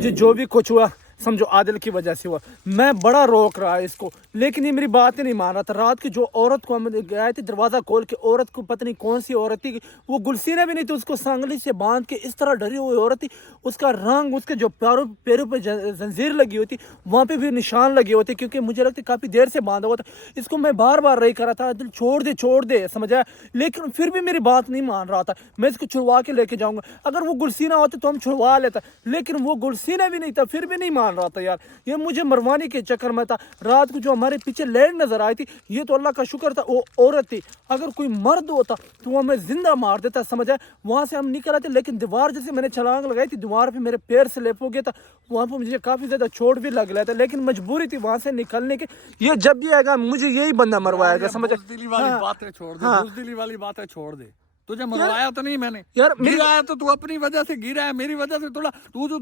मुझे जो भी कुछ हुआ समझो आदिल की वजह से हुआ। मैं बड़ा रोक रहा है इसको, लेकिन ये मेरी बात ही नहीं मान रहा था। रात की जो औरत को हम गए थे दरवाज़ा खोल के, औरत को पता नहीं कौन सी औरत थी, वो गुलसीना भी नहीं थी, उसको सांगली से बांध के इस तरह डरी हुई औरत थी। उसका रंग, उसके जो पैरों पे जंजीर लगी हुई थी, वहाँ पे भी निशान लगे होते, क्योंकि मुझे लगता है काफ़ी देर से बांधा हुआ था। इसको मैं बार बार रही कर रहा था, दिल छोड़ दे समझ आया, लेकिन फिर भी मेरी बात नहीं मान रहा था। मैं इसको छुड़वा के लेके जाऊंगा। अगर वो गुलसीना होता तो हम छुड़वा लेता, लेकिन वो गुलसीना भी नहीं था, फिर भी नहीं मान रहा था यार। ये मुझे मरवाने के चक्कर में था। रात को जो हमारे पीछे लैंड नजर आई थी, ये तो अल्लाह का शुक्र था वो औरत थी। अगर कोई मर्द होता तो वो हमें जिंदा मार देता समझ आया। वहां से हम निकल आते, लेकिन दीवार जैसे मैंने छलांग लगाई थी, दीवार पे मेरे पैर स्लिप हो गया था। वहां पर मुझे काफी ज्यादा चोट भी लग रहा था, लेकिन मजबूरी थी वहां से निकलने की। ये जब भी आएगा मुझे यही बंदा मरवाएगा समझ। बुज़दिली वाली बातें छोड़ दे, बुज़दिली वाली बातें छोड़ दे। तुझे मरवाया तो नहीं मैंने यार, गिराया तो तू अपनी वजह से गिरा है, मेरी वजह से थोड़ा। तू जो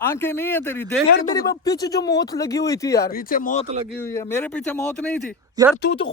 आंखें नहीं है तेरी, देख यार मेरे पीछे जो मौत लगी हुई थी यार, पीछे मौत लगी हुई है, मेरे पीछे मौत नहीं थी यार। तू तो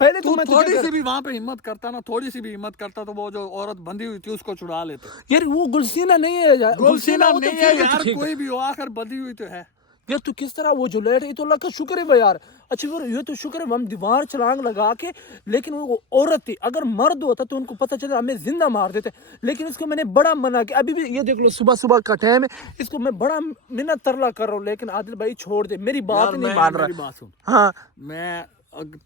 पहले तू थोड़ी सी भी वहां पे हिम्मत करता ना, थोड़ी सी भी हिम्मत करता तो वो जो औरत बंधी हुई थी उसको छुड़ा लेते यार। वो गुलसीना नहीं है यार, गुलसीना नहीं है यार, कोई भी हो, आखिर बंधी हुई तो है यार। तू किस तरह वो जो लेट, ये तो अल्लाह का शुक्र है भाई यार। अच्छा फिर ये तो शुक्र है हम दीवार छलांग लगा के, लेकिन वो औरत थी। अगर मर्द होता तो उनको पता चला हमें जिंदा मार देते, लेकिन इसको मैंने बड़ा मना किया। अभी भी ये देख लो सुबह सुबह का टाइम है, इसको मैं बड़ा मिन्नत तरला कर रहा हूँ, लेकिन आदिल भाई छोड़ दे, मेरी बात नहीं मान रहा। मेरी बात सुन, हाँ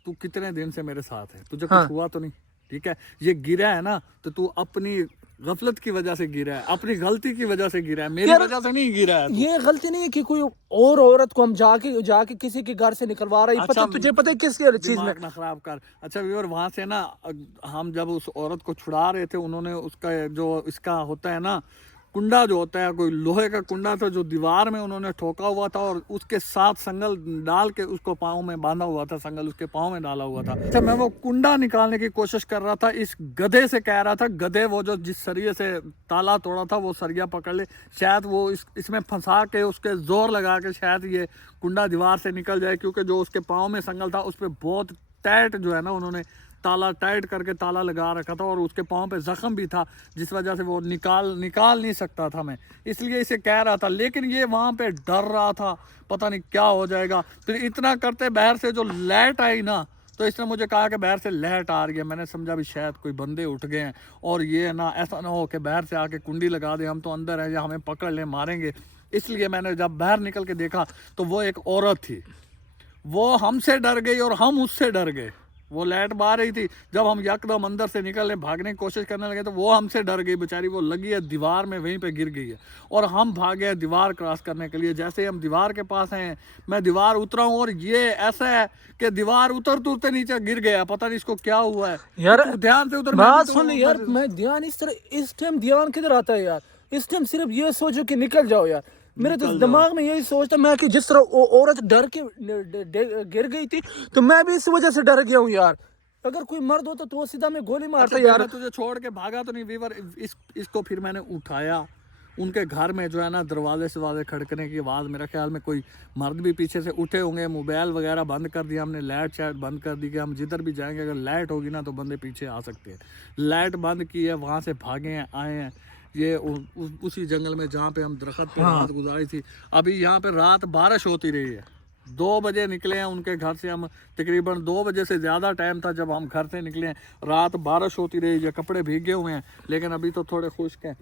तू कितने दिन से मेरे साथ है, तुझे कुछ हुआ तो नहीं? ठीक है, ये गिरा है ना तो तू अपनी गफलत की वजह से गिरा है, अपनी गलती की वजह से गिरा है, मेरी वजह से नहीं गिरा है। ये गलती नहीं है कि कोई और औरत को हम जाके किसी के घर से निकलवा रहा है। अच्छा, तुझे पता है किस चीज में ना खराब कर। अच्छा व्यूअर, वहां से ना हम जब उस औरत को छुड़ा रहे थे, उन्होंने उसका जो इसका होता है ना कुंडा, जो होता है कोई लोहे का कुंडा था, जो दीवार में उन्होंने ठोका हुआ था, और उसके साथ संगल डाल के उसको पाँव में बांधा हुआ था, संगल उसके पाँव में डाला हुआ था। अच्छा, मैं वो कुंडा निकालने की कोशिश कर रहा था, इस गधे से कह रहा था, गधे वो जो जिस सरिये से ताला तोड़ा था वो सरिया पकड़ ले, शायद वो इसमें फंसा के उसके जोर लगा के शायद ये कुंडा दीवार से निकल जाए, क्योंकि जो उसके पाँव में संगल था उस पर बहुत टाइट जो है ना उन्होंने ताला टाइट करके ताला लगा रखा था, और उसके पाँव पे जख्म भी था, जिस वजह से वो निकाल नहीं सकता था। मैं इसलिए इसे कह रहा था, लेकिन ये वहाँ पे डर रहा था, पता नहीं क्या हो जाएगा। फिर इतना करते बाहर से जो लाइट आई ना, तो इसने मुझे कहा कि बाहर से लाइट आ रही है। मैंने समझा भी शायद कोई बंदे उठ गए हैं, और ये ना ऐसा ना हो कि बाहर से आके कुंडी लगा दे, हम तो अंदर हैं या हमें पकड़ ले मारेंगे। इसलिए मैंने जब बाहर निकल के देखा तो वो एक औरत थी, वो हमसे डर गई और हम उससे डर गए। वो लाइट मार रही थी, जब हम यकदम अंदर से निकलने भागने की कोशिश करने लगे तो वो हमसे डर गई बेचारी, वो लगी है दीवार में, वहीं पे गिर गई है, और हम भागे दीवार क्रॉस करने के लिए। जैसे हम दीवार के पास हैं, मैं दीवार उतरा हूँ, और ये ऐसा है कि दीवार उतरते नीचे गिर गया, पता नहीं इसको क्या हुआ है यार। ध्यान से उधर बात सुन यार, मैं ध्यान इस तरह, इस टाइम ध्यान किधर आता है यार? इस टाइम सिर्फ ये सोचो कि निकल जाओ यार। मेरे तो दिमाग में यही सोचता मैं कि जिस तरह वो औरत डर के गिर गई थी, तो मैं भी इस वजह से डर गया हूँ यार। अगर कोई मर्द होता तो वो सीधा में गोली मारता यार। तुझे छोड़ के भागा तो नहीं वीवर, इसको फिर मैंने उठाया, उनके घर में जो है ना दरवाजे से खड़कने की आवाज़, मेरा ख्याल में कोई मर्द भी पीछे से उठे होंगे, मोबाइल वगैरह बंद कर दिया हमने, लाइट शायद बंद कर दी कि हम जिधर भी जाएंगे अगर लाइट होगी ना तो बंदे पीछे आ सकते हैं। लाइट बंद की है, वहाँ से भागे हैं, आए हैं ये उसी जंगल में जहाँ पे हम दरख्त पे रात गुजारी थी। अभी यहाँ पे रात बारिश होती रही है, 2 बजे निकले हैं उनके घर से हम, तकरीबन 2 बजे से ज़्यादा टाइम था जब हम घर से निकले हैं। रात बारिश होती रही है, कपड़े भीगे हुए हैं, लेकिन अभी तो थोड़े खुश्क हैं,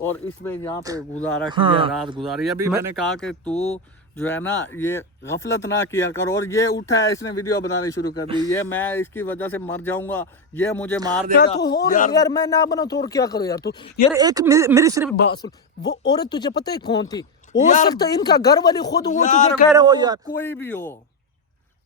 और इसमें यहाँ पे गुजारा किया, रात गुजारी। अभी मैंने कहा कि तू जो है ना ये गफलत ना किया कर, और ये उठा है, इसने वीडियो बनानी शुरू कर दी, ये मैं इसकी वजह से मर जाऊंगा, ये मुझे मार देगा। तो यार मैं ना बना तो और क्या करूं यार? तू यार एक मेरी सिर्फ बात सुन, वो औरत तुझे पता है कौन थी? हो सकता है इनका घर वाली खुद वो तुझे कह रहे हो यार। कोई भी हो,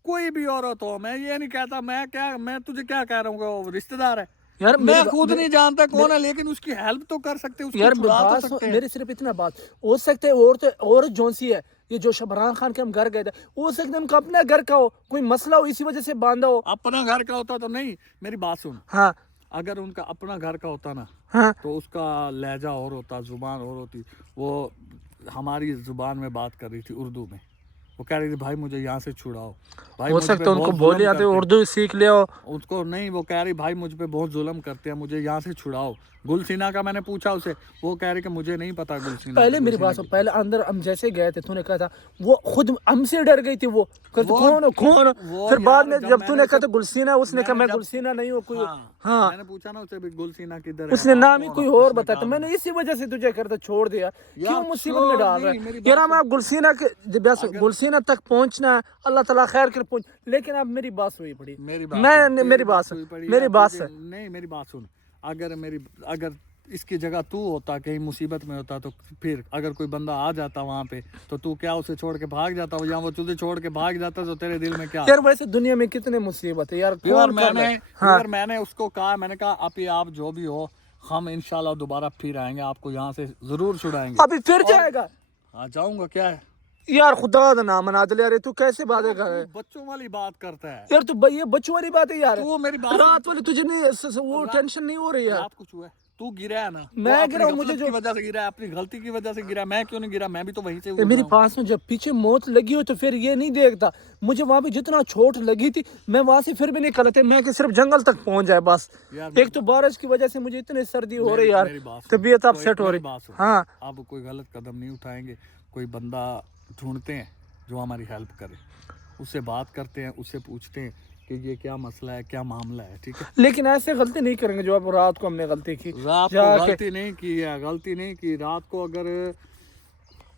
कोई भी औरत हो, मैं ये नहीं कहता, मैं तुझे क्या कह रहा हूँ, वो रिश्तेदार है यार, मैं खुद नहीं जानता कौन है, लेकिन उसकी हेल्प तो कर सकते, उसकी यार छुड़ा तो सकते हैं। मेरी सिर्फ इतना बात हो सकता है, औरत जौन सी है, ये जो शबरान खान के हम घर गए थे, हो सकता है उनका अपना घर का हो, कोई मसला हो इसी वजह से बांधा हो। अपना घर का होता तो नहीं, मेरी बात सुन, हाँ अगर उनका अपना घर का होता ना, हाँ, तो उसका लहजा और होता, जुबान और होती। वो हमारी जुबान में बात कर रही थी, उर्दू में, वो कह रही थी भाई मुझे यहाँ से छुड़ाओ, भाई हो सकता है उनको बोली आते उर्दू सीख ले। उसको नहीं, वो कह रही भाई मुझ पे बहुत जुल्म करते हैं, मुझे यहाँ से छुड़ाओ। गुलसीना का मैंने पूछा उसे, वो कह रहे कि मुझे नहीं पता गुलसीना। पहले मेरी बात सुन, पहले अंदर हम जैसे गए थे तूने कहा था वो खुद हमसे डर गई थी, वो कहती कौन हो कौन हो? फिर बाद में जब तूने कहा था गुलसीना, उसने कहा मैं गुलसीना नहीं हूँ कोई। हाँ मैंने पूछा ना उसे भी गुलसीना किधर है, उसने नाम ही कोई और बताया, तो मैंने इसी वजह से तुझे करता छोड़ दिया। क्यों मुसीबत में डाल रहा है यार? मैं गुलसीना के बस गुलसीना तक पहुंचना है, अल्लाह ताला खैर कर पहुंच, लेकिन अब मेरी बात सुनी पड़ी, मेरी बात सुन, नहीं मेरी बात सुन, अगर इसकी जगह तू होता, कहीं मुसीबत में होता, तो फिर अगर कोई बंदा आ जाता वहाँ पे, तो तू क्या उसे छोड़ के भाग जाता, या वो तुझे छोड़ के भाग जाता, तो तेरे दिल में क्या? यार वैसे दुनिया में कितने मुसीबत है यार, मैंने उसको कहा, मैंने कहा अभी आप जो भी हो, हम इंशाल्लाह दोबारा फिर आएंगे, आपको यहाँ से जरूर छुड़ाएंगे। अभी फिर जाएगा? हाँ जाऊंगा, क्या है यार, खुदा का नाम मना दे यार, तू कैसे बातें कर रहा है? बच्चों वाली बात करता है यार, तू ये बच्चों वाली बात है यार। तू मेरी बात रात वाली तुझे नहीं वो टेंशन नहीं हो रही यार? रात कुछ हुआ है, तू गिरा है ना, मैं गिरा हूं, मुझे की वजह से गिरा है, अपनी गलती की वजह से गिरा, मैं क्यों नहीं गिरा? मैं भी तो वहीं से मेरे पास में जब पीछे मौत लगी हो तो फिर ये नहीं देखता, मुझे वहां पे जितना चोट लगी थी मैं वहां से फिर भी नहीं करते, मैं कि सिर्फ जंगल तक पहुंच जाए बस। एक तो बारिश की वजह से मुझे इतनी सर्दी हो रही यार, तबीयत अपसेट हो रही। हाँ, अब कोई गलत कदम नहीं उठाएंगे, कोई बंदा ढूंढते हैं जो हमारी हेल्प करे, उससे बात करते हैं, उससे पूछते हैं कि ये क्या मसला है, क्या मामला है, ठीक है? लेकिन ऐसे गलती नहीं करेंगे जो अब रात को हमने गलती की। रात को गलती नहीं की है, गलती नहीं की। रात को अगर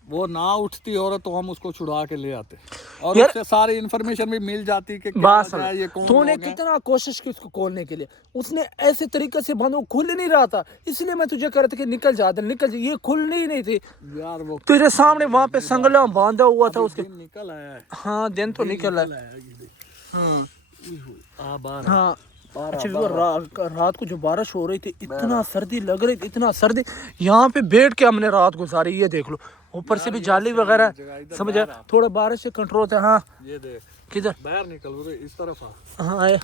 वो ना उठती औरत तो हम उसको छुड़ा के ले आते, और उससे सारी इन्फॉर्मेशन भी मिल जाती कि क्या है, ये कौन तूने कितना कोशिश की उसको खोलने के लिए, उसने ऐसे तरीके से बांधा, वो खुल ही नहीं रहा था, इसलिए मैं तुझे कह रहा था कि निकल जा, ये खुलनी ही नहीं थी यार। वो तेरे सामने वहां पे संगला बांधा हुआ था उसके। निकल आया है। हाँ, दिन तो निकल आया। हाँ, अच्छा रात को जो बारिश हो रही थी, इतना सर्दी लग रही थी, इतना सर्दी, यहाँ पे बैठ के हमने रात गुजारी, ये देख लो, ऊपर से भी जाली वगैरह, समझ आया, थोड़ा बारिश से कंट्रोल था। हाँ, ये देख, किधर बाहर निकल रहे, इस तरफ आ। हाँ आया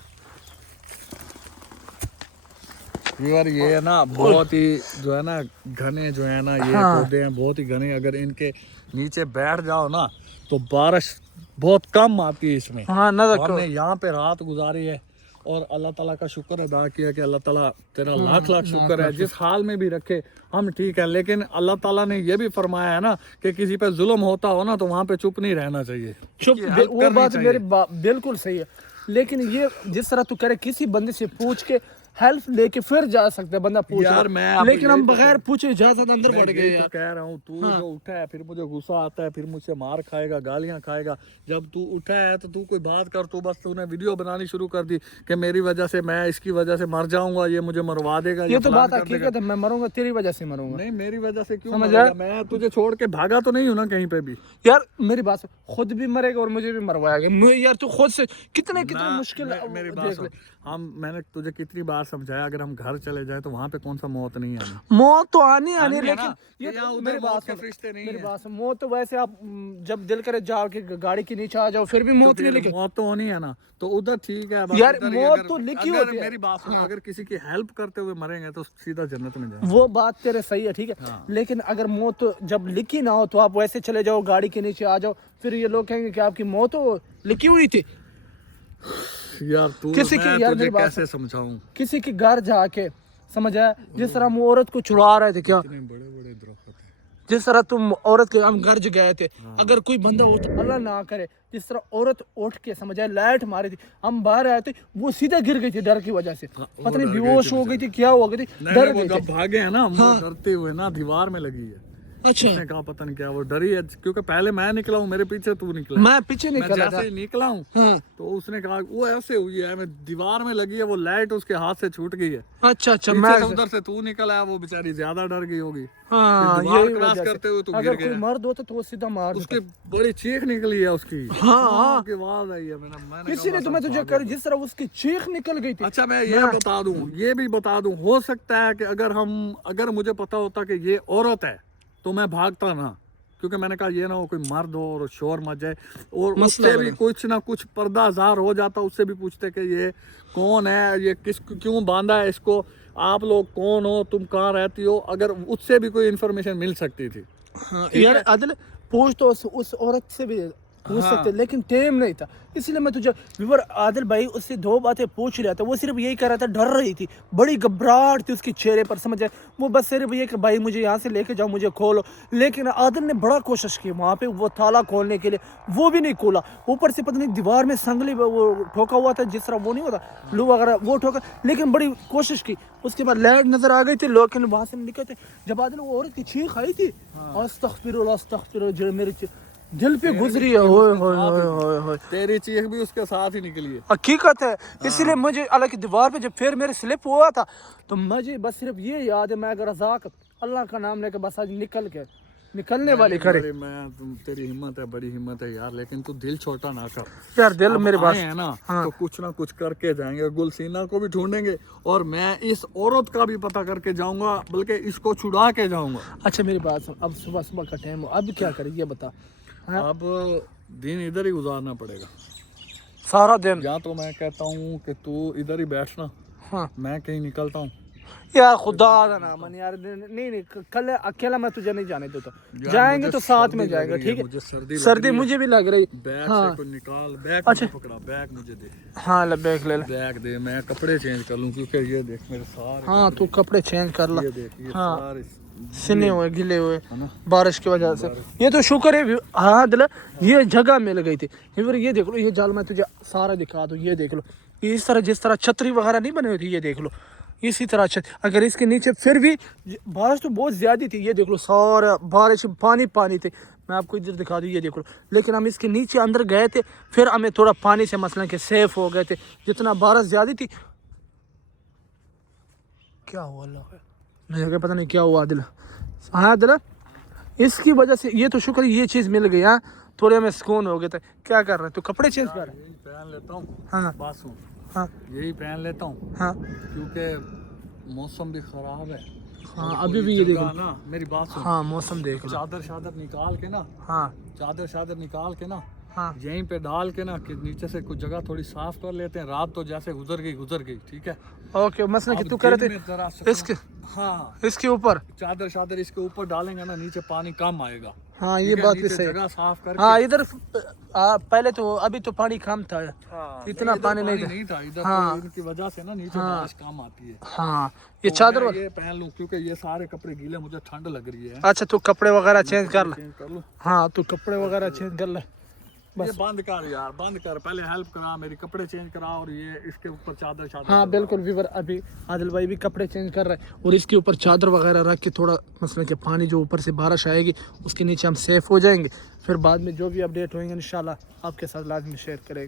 यार, ये है ना बहुत ही जो है ना घने, जो है ना ये पौधे हैं बहुत ही घने, अगर इनके नीचे बैठ जाओ ना तो बारिश बहुत कम आती है इसमें। हाँ, हमने यहाँ पे रात गुजारी है, और अल्लाह ताला का शुक्र अदा किया कि अल्लाह ताला तेरा लाख लाख शुक्र है, जिस हाल में भी रखे हम ठीक है। लेकिन अल्लाह ताला ने ये भी फरमाया है ना कि किसी पे जुल्म होता हो ना तो वहाँ पे चुप नहीं रहना चाहिए, चुप। वो बात मेरी बिल्कुल सही है, लेकिन ये जिस तरह तू कह रहे किसी बंदे से पूछ के हेल्प लेके फिर जा सकते हैं, बंदा पूछ यार मैं लेकिन हम बगैर पूछे इजाजत अंदर बढ़ गए यार। तो कह रहा हूँ, तू जो उठा है फिर मुझे गुस्सा आता है, फिर मुझसे मार खाएगा, गालियां खाएगा। जब तू उठा है तो तू कोई बात कर, तू बस तूने वीडियो बनानी शुरू कर दी कि मेरी वजह से, मैं इसकी वजह से मर जाऊंगा, ये मुझे मरवा देगा। ये तो बात हकीकत है, मैं मरूंगा तेरी वजह से मरूंगा। नहीं, मेरी वजह से क्यों मरेगा? मैं तुझे छोड़ के भागा तो नहीं हूँ ना कहीं पे भी। यार मेरी बात खुद भी मरेगा और मुझे भी मरवाएगा यार, तू खुद से कितने मुश्किल। मेरी बात मैंने तुझे कितनी बार समझाया, अगर हम घर चले जाए तो वहाँ पे कौन सा मौत नहीं आनी। मौत तो आनी लेकिन ये मेरी बात के फरिश्ते नहीं है। बात मौत तो वैसे आप जब दिल करे जाओ कि गाड़ी के नीचे आ जाओ फिर भी मौत नहीं, लेकिन मौत तो होनी है ना, तो उधर ठीक है यार, मौत तो लिखी होती है। मेरी बात सुनो, अगर किसी की हेल्प करते हुए मरेंगे तो सीधा जन्नत में जाएंगे। वो बात तेरे सही है, ठीक है। लेकिन अगर मौत जब लिखी ना हो तो आप वैसे चले जाओ, गाड़ी के नीचे आ जाओ, फिर ये लोग कहेंगे कि आपकी मौत तो लिखी हुई थी। यार तू किसी की यार तुझे कैसे समझाऊं, किसी के घर जाके, समझ आया, जिस तरह हम औरत को छुड़ा रहे थे, क्या बड़े बड़े दरख्त हैं, जिस तरह तुम औरत के हम घर गए थे, अगर कोई बंदा होता, अल्लाह ना करे, जिस तरह औरत उठ के, समझ आया, लाइट मारी थी, हम बाहर आए थे, वो सीधा गिर गई थी डर की वजह से, पता नहीं बेहोश हो गई थी, क्या हो गई थी, डर गई थी। भागे हैं ना हम, डरते हुए ना दीवार में लगी है। अच्छा, उसने कहा पता नहीं क्या वो डरी है, क्योंकि पहले मैं निकला हूँ, मेरे पीछे तू निकला, मैं पीछे निकला था, जैसे ही निकला हूँ तो उसने कहा वो ऐसे हुई है, मैं दीवार में लगी है, वो लाइट उसके हाथ से छूट गई है। अच्छा, मैं उधर से तू निकल आया, वो बेचारी ज्यादा डर गई होगी। हाँ, यही क्रॉस करते हुए तू गिर गया। कोई मर्द होता तो वो सीधा मार देता। उसकी बड़ी चीख निकली है उसकी, हाँ, की आवाज आई है। मैंने किसी ने तुम्हें तुझे कर, जिस तरह उसकी चीख निकल गई थी। अच्छा, मैं ये बता दूं, ये भी बता दूं, हो सकता है कि अगर मुझे पता होता कि ये औरत है तो मैं भागता ना, क्योंकि मैंने कहा ये ना हो कोई मर्द हो और शोर मच जाए, और उससे भी कुछ ना कुछ पर्दाजार हो जाता, उससे भी पूछते कि ये कौन है, ये क्यों बांधा है इसको, आप लोग कौन हो, तुम कहाँ रहती हो, अगर उससे भी कोई इन्फॉर्मेशन मिल सकती थी। यार आदिल, पूछ तो उस औरत से भी, पूछ सकते, लेकिन टाइम नहीं था, इसलिए मैं तुझे व्यूअर आदिल भाई उससे 2 बातें पूछ रहा था, वो सिर्फ यही कह रहा था, डर रही थी, बड़ी घबराहट थी उसके चेहरे पर, समझ जाए, वो बस सिर्फ ये कि भाई मुझे यहाँ से लेके जाओ, मुझे खोलो। लेकिन आदिल ने बड़ा कोशिश की वहाँ पे वो ताला खोलने के लिए, वो भी नहीं खोला। ऊपर से पता नहीं दीवार में संगली वो ठोका हुआ था, जिस तरह वो नहीं होता लू वगैरह, वो ठोका, लेकिन बड़ी कोशिश की। उसके बाद लाइट नजर आ गई थी, लेकिन वहाँ से निकले थे, जब आदिल वो औरत की चीख आई थी, अस्तगफिरुल्लाह अस्तगफिरुल्लाह, जो मेरे दिल पे गुजरी है, होए होए होए होए होए, तेरी चीख भी उसके साथ ही निकली है। हकीकत है। इसलिए मुझे हालांकि दीवार पे जब फिर मेरे स्लिप हुआ था, तो मुझे बस सिर्फ ये याद है, मैं अगर रज़ाक अल्लाह का नाम लेकर बस आज निकलने वाली करे। तेरी हिम्मत है, बड़ी हिम्मत है यार, लेकिन तू दिल छोटा ना कर यार, दिल अब मेरे पास आए हैं ना, हाँ। तो कुछ ना कुछ करके जाएंगे, गुलसीना को भी ढूंढेंगे और मैं इस औरत का भी पता करके जाऊंगा, बल्कि इसको छुड़ा के जाऊंगा। अच्छा मेरी बात सुन, अब सुबह सुबह का टाइम हो, अब क्या करें ये बता। हाँ? अब दिन इधर ही गुजारना पड़ेगा सारा दिन। या तो मैं कहता हूँ कि तू इधर ही बैठना, हाँ मैं कहीं निकलता हूँ। यार खुदा का नाम है यार, नहीं कल अकेला मैं तुझे नहीं जाने देता, जाएंगे तो साथ में जाएंगे, ठीक है। मुझे सर्दी मुझे भी लग रही। बैग हाँ। से कुछ निकाल, बैग अच्छा। पकड़ा, बैग मुझे दे। हाँ ले बैग ले ले। बैग दे, मैं कपड़े चेंज कर लूँ, क्योंकि ये देख मेरे सारे हाँ तू कपड़े चेंज कर ला, ये देख, ये हाँ। सारे सिने हुए गिले हुए है ना। बारिश की वजह से, ये तो शुक्र है। हाँ दिल, ये जगह मिल गई थी। फिर ये देख लो, ये जाल मैं तुझे सारा दिखा दूँ, ये देख लो, इस तरह जिस तरह छतरी वगैरह नहीं बनी हुई थी, ये देख लो इसी तरह अगर इसके नीचे फिर भी बारिश तो बहुत ज़्यादा थी, ये देख लो सारा बारिश पानी थे। मैं आपको इधर दिखा दूँ, ये देख लो, लेकिन हम इसके नीचे अंदर गए थे, फिर हमें थोड़ा पानी से मसलन के सेफ हो गए थे। जितना बारिश ज़्यादा थी, क्या हुआ अल्लाह, मुझे पता नहीं क्या हुआ दिल। हाँ दिल, इसकी वजह से ये तो शुक्र ये चीज़ मिल गई। हाँ थोड़े हमें सुकून हो गए थे। क्या कर रहे हैं, तो कपड़े चेंज कर रहे हैं? यही पहन लेता हूँ। हाँ बात सुन, हाँ यही पहन लेता हूँ, हाँ क्योंकि मौसम भी खराब है। हाँ अभी भी ये देखो ना, मेरी बात सुन, हाँ मौसम देख लो। चादर शादर निकाल के ना, हाँ चादर शादर निकाल के ना, हाँ यहीं पे डाल के ना, कि नीचे से कुछ जगह थोड़ी साफ कर लेते हैं। रात तो जैसे गुजर गई, ठीक है। ओके, मसला कि अब तू कह रहे दिन थे में जरा सुकून- इसके हाँ, इसके ऊपर। चादर शादर इसके ऊपर डालेंगे ना, नीचे पानी कम आएगा। हाँ ये ठीक है, बात भी नीचे सही। जगह साफ करके। हाँ इधर पहले तो अभी तो पानी कम था, हाँ, इतना इधर पानी नहीं था। था इधर। हाँ। तो इनकी वजह से ना नीचे हाँ। बारिश कम आती है। हाँ ये तो चादर मैं ये पहन लूं, क्योंकि ये सारे कपड़े गीले, मुझे ठंड लग रही है। अच्छा तू कपड़े वगैरह चेंज कर ले। चेंज कर लूं। हाँ तू कपड़े वगैरह चेंज कर ले। ये बंद कर यार, बंद कर, पहले हेल्प करा, मेरी कपड़े चेंज करा, और ये इसके ऊपर चादर शादर। हाँ बिल्कुल वीवर, अभी आदिल भाई भी कपड़े चेंज कर रहे हैं, और इसके ऊपर चादर वगैरह रख के थोड़ा मसलन के पानी जो ऊपर से बारिश आएगी उसके नीचे हम सेफ हो जाएंगे। फिर बाद में जो भी अपडेट होंगे इंशाल्लाह आपके साथ लाजमी शेयर करेंगे।